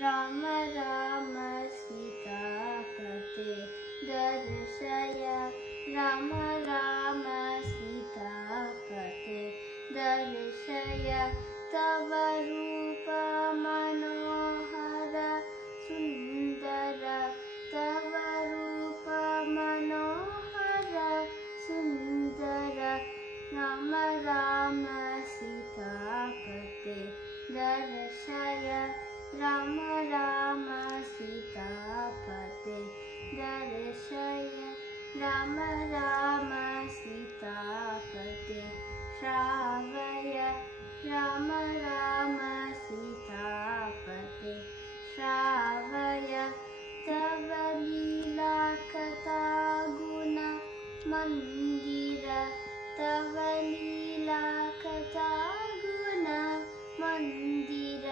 राम राम सीतापते दर्शय राम राम सीतापते दर्शय तव रूप मनोहर सुंदर तव रूप मनोहर सुंदर राम राम सीतापते दर्शय राम राम सीतापते दर्शय राम राम सीतापते श्रावय राम राम सीतापते श्रावय तव लीला कथा गुण मंदिर तव लीला कथा गुण मंदिर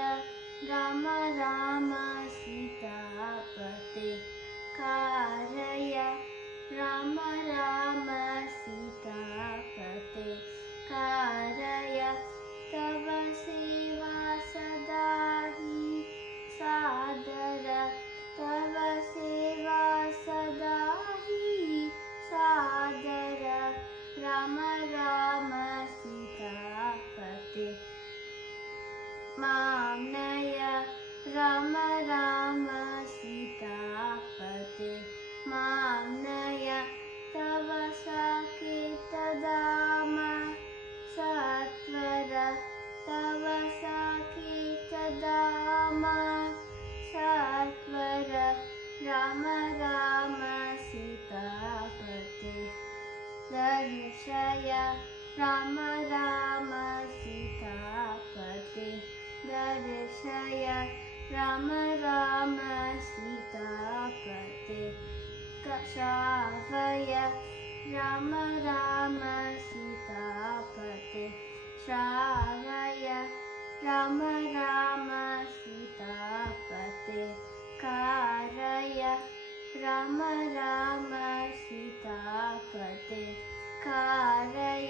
राम राम सीतापते कारय राम राम सीतापते कारय तव सेवा सदा ही सादर तव सेवा सदा ही सादर राम राम सीतापते मानय राम राम सीतापते मानय तव साकेत धाम सत्वर तव साकेत धाम सत्वर राम राम सीतापते दर्शय राम राम सीतापते दर्शय राम राम सीतापते श्रावय राम राम सीतापते श्रावय राम राम सीतापते कारय राम राम सीतापते कारय